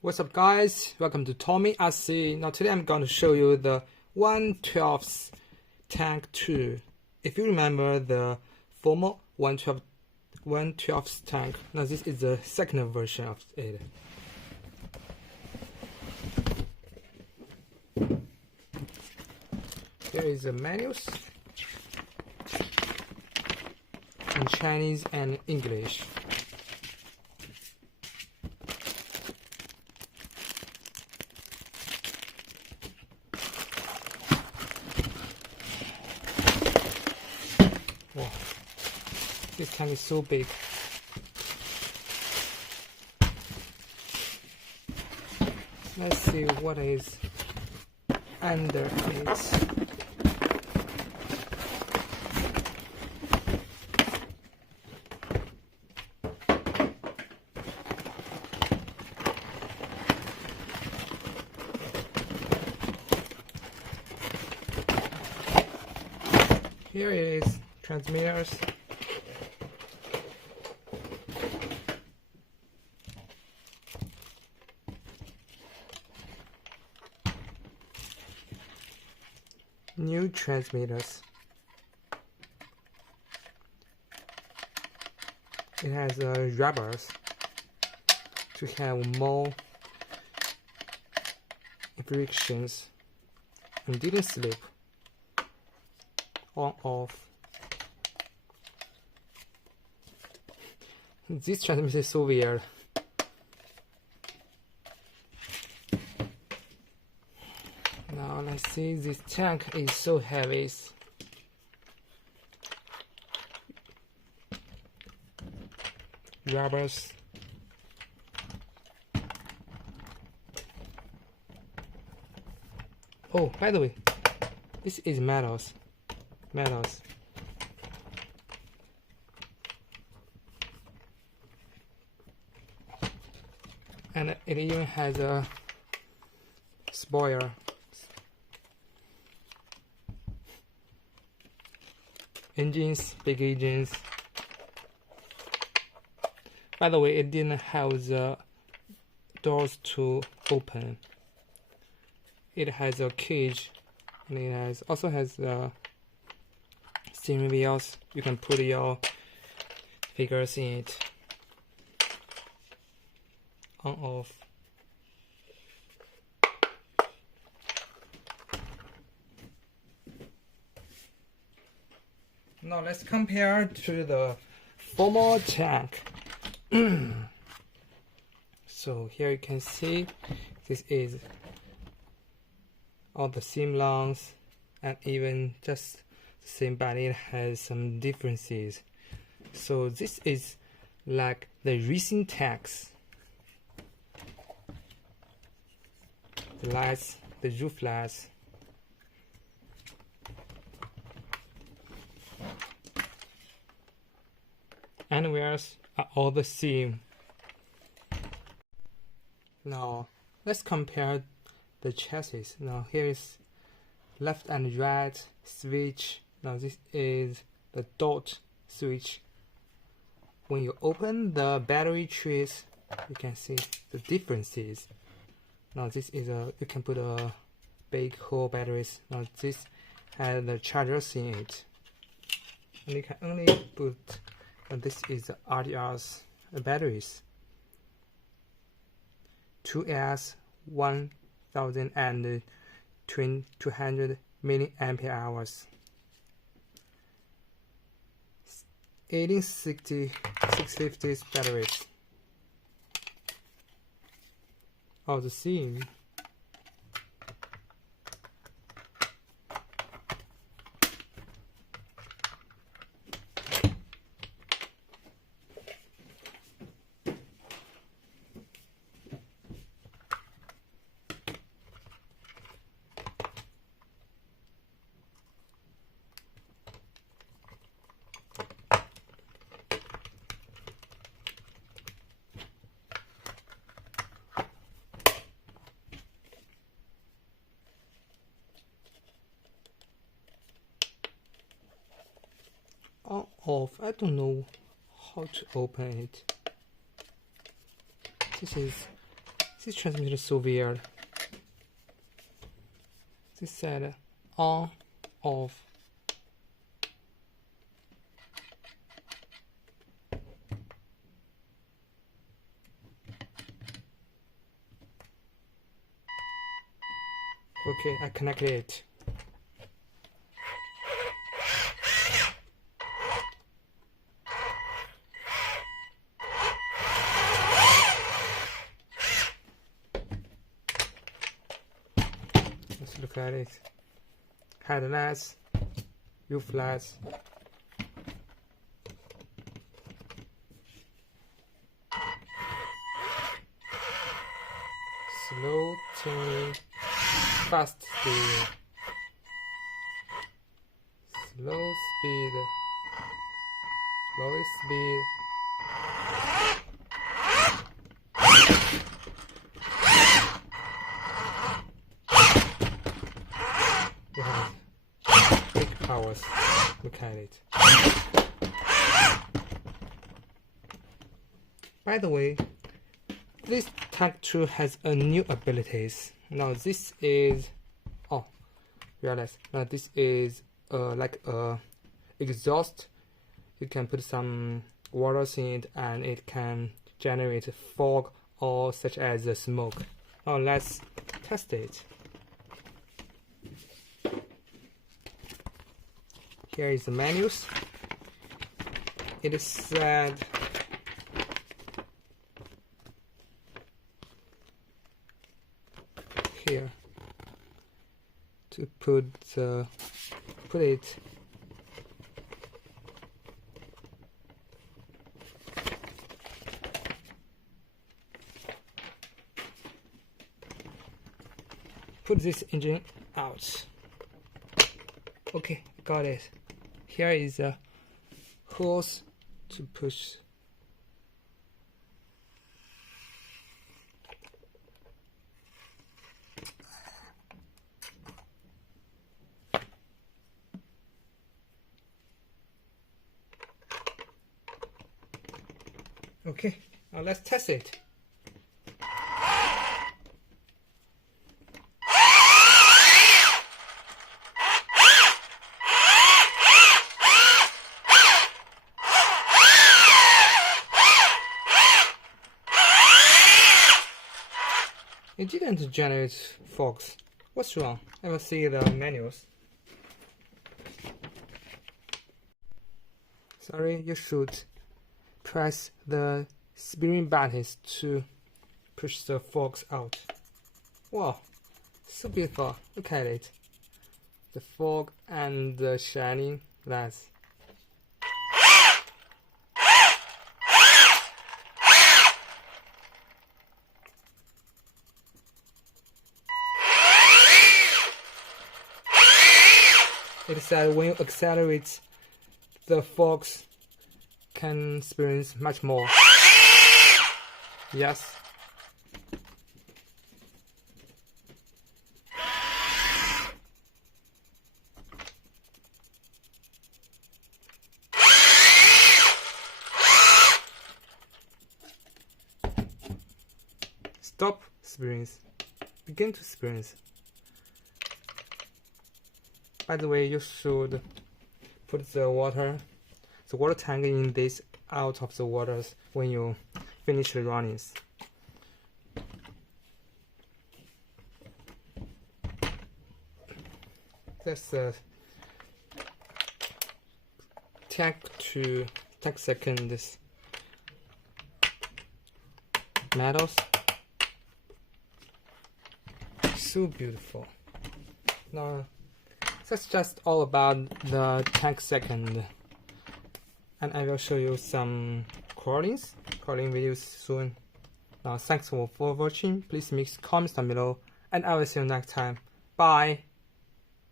What's up guys, welcome to Tommy RC. Now today I'm going to show you the 1/12 tank 2. If you remember the former 1/12 tank, now this is the second version of it. Here is the manuals in Chinese and English. Wow, this tank is so big. Let's see what is under it. Here is transmitters. New transmitters. It has rubbers to have more frictions and didn't slip. On off. This transmitter is so weird. Now let's see, this tank is so heavy. Rubbers. Oh, by the way, this is metals. And it even has a spoiler. Engines, big engines. By the way, it didn't have the doors to open. It has a cage, and it also has the steering wheels. You can put your figures in it. On off. Now let's compare to the former tank. So here you can see this is all the seam lengths and even just the same, but it has some differences. So this is like the recent tanks. The lights, the roof lights. And where's all the seam? Now let's compare the chassis. Now here is left and right switch. Now this is the dot switch. When you open the battery trays, you can see the differences. Now this is you can put a big whole batteries. Now this has the chargers in it, and you can only put. This is the RDR's batteries. 2S 1200 milliampere hours. 1860 650 batteries. Oh, the seam. On off. I don't know how to open it. This is This transmitter is so weird. This said on, off. Okay, I connected it. Let's look at it. Headlights, roof lights. Slow tuning, fast speed, slow speed, slow speed. You have big powers. Look at it. By the way, this Tag 2 has a new abilities. Now this is realize now this is like a exhaust. You can put some water in it and it can generate fog or such as a smoke. Now let's test it. Here is the menus. It is said here to put it put this engine out. Okay, got it. Here is a hose to push. Okay, now let's test it. It didn't generate fogs. What's wrong? I will see the manuals. Sorry, you should press the steering buttons to push the fogs out. Wow, so beautiful. Look at it. The fog and the shining lights. It said when you accelerate, the fogs can experience much more. Yes. Stop experience. Begin to experience. By the way, you should put the water tank in this out of the waters when you finish the runnings. Let's take second this metals. So beautiful. Now that's just all about the tank second, and I will show you some crawling videos soon. Now thanks for watching. Please make comments down below, and I will see you next time. Bye.